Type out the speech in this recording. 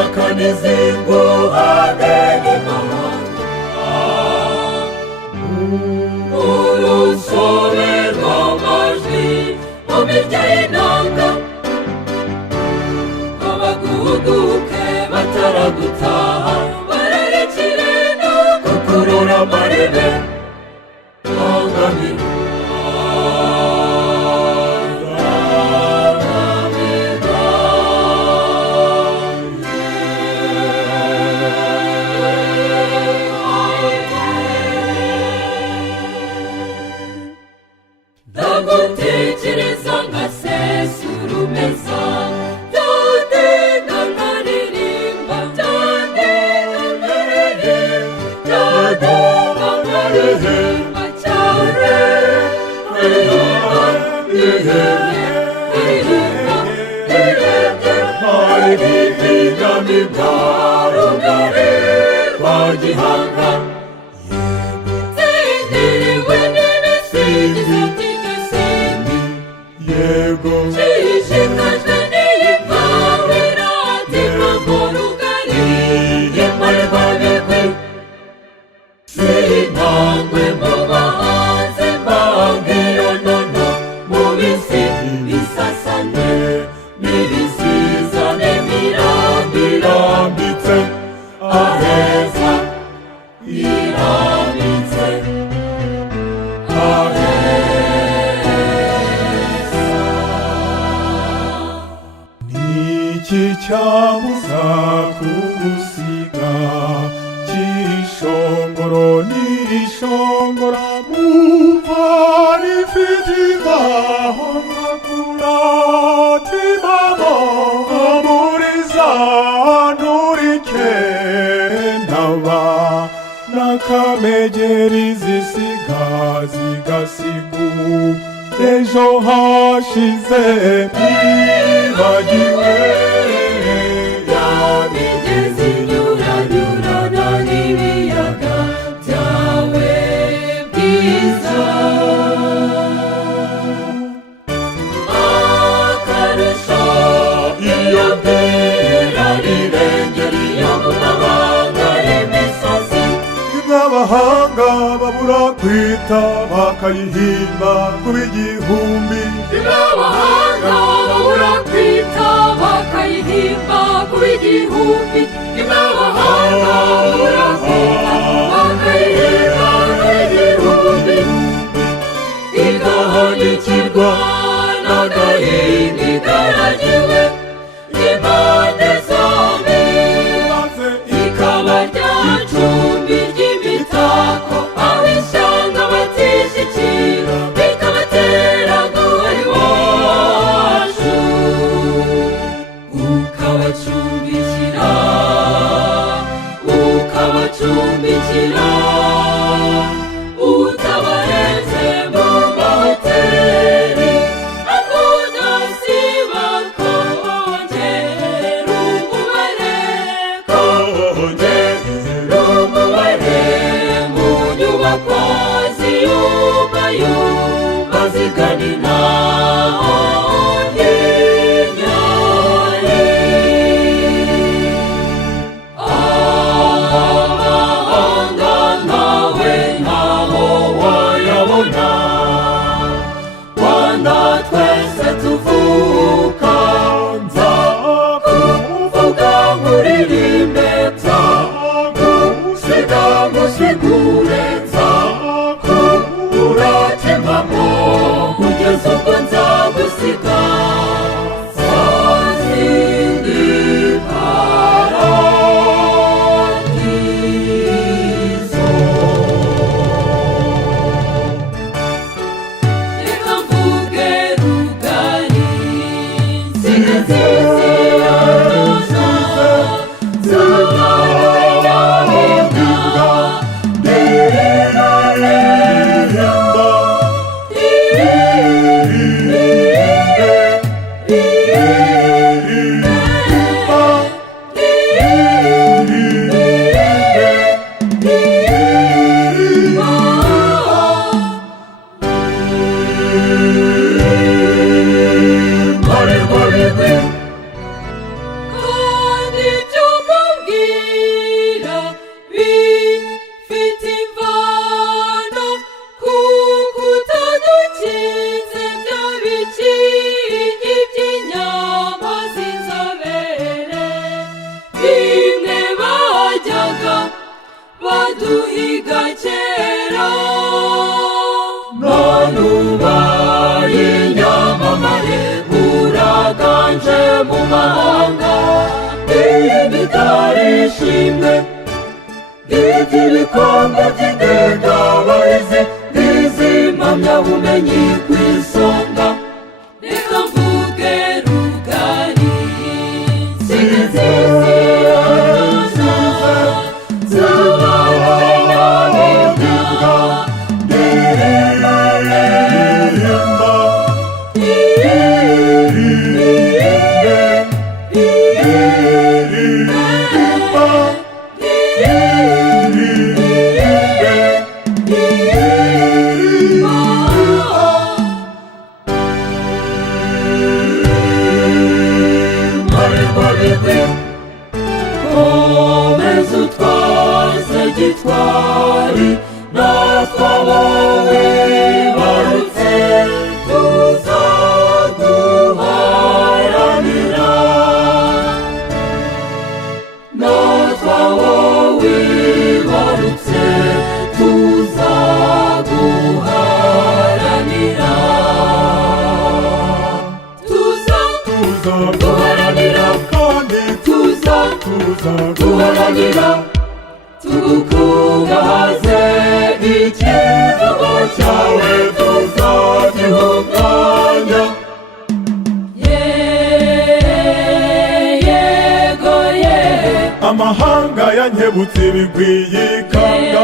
impakanizi nguhane n'imahanga urusobe rw'amajwi mu mirya y'inanga abaguduke bataragutaha bararikire no gukurura amarebe angamira ndagutekereza ngasesura umeza byane nkaririmba byane nkaririmba cyane nkaririmba rugari rwa Gihanga zindiriwe n'ibisigizo yego shishikajwe n'iyipfawe iratima mu rugari yemarwa bigwi sintangwe mu bahanzi mbange iyo nono mu bisi bisasane n'ibisizane mirambitse aheza irambitse iki cyabuza kugusiga cyishongoro nishongora mumva rifite imbaho nkakuratimamo nkamuriza nturikendaba n'akamegeri zisiga zigasigu ejo hashize ntibagiwe ya migezi nyuranyurana n'ibiyaga byawe bwiza akarusho iyo mpera rirengera iyo mu mabanga y'imisozi n'abahanga babura kwita bakayihimba kuba igihumbi n'abahanga babura kwita bakayihimba kuba igihumbi n'abahanga babura kwita bakayihimba kuba igihumbi igahanikirwa n'agahinda igaragiwe impande zombi maze ikaba ryacumbi ry'imitako aho ishyanga batishyikira bikabatera guhora iwacu ukabacumbikira utabaretse mu mahoteli akudasiba ko ishimwe ry'ibikombe by'indengabahizi n'izimpamyabumenyi ku isonga. Reka mvuge rugari sinziziyana zabaye nyabinga komeza utwaze gitwari natwe abo wibarutse tuzaguharanira, natwe abo wibarutse tuzaguharanira, tuzaguharanira kandi tuzaguharanira tugukungahaze ikivugo cyawe tuzagiha umwanya. Yego ye amahanga yankebutse bigwiye ikanga